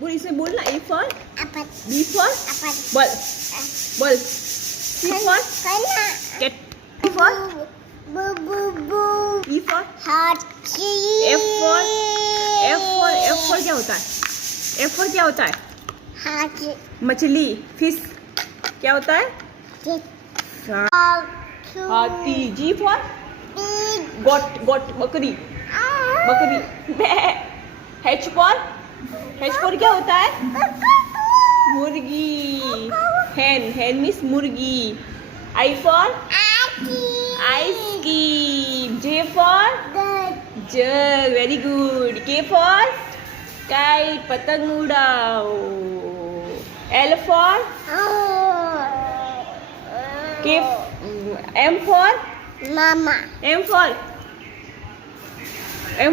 बोल, इसमें बोलना। A for Apa? B for Apa? ball, ball. C for Kena. cat. D for Bu bu bu. E for Hachi. F for क्या होता है? F for क्या होता है? Hachi. मछली, फिश क्या होता है? Hachi. हाथी। G for Pig. गोट, बकरी, H for क्या होता है? मुर्गी, hen मीन्स मुर्गी। I for ice cream. J for jug, very good. K for kite, पतंग उड़ाओ। L for M for Mama. M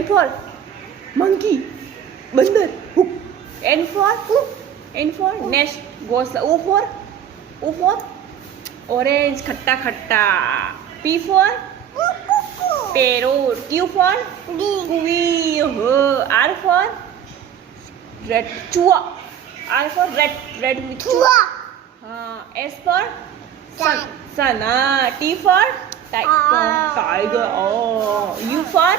for monkey, बंदर, hook. N for nest, घोंसला। O for orange, खट्टा खट्टा। P for parrot. Q for Kuvi. R for red, चूहा। R for red में चूहा। हाँ। S for sun। हाँ। T for tiger। U for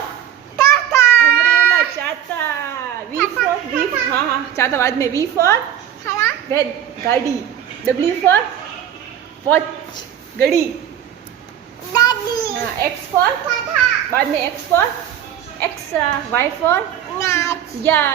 umbrella, छाता। V for हाँ, छाता बाद में। V for van, गाड़ी। W for watch, घड़ी। हाँ। X for बाद में X for extra। Y for yeah।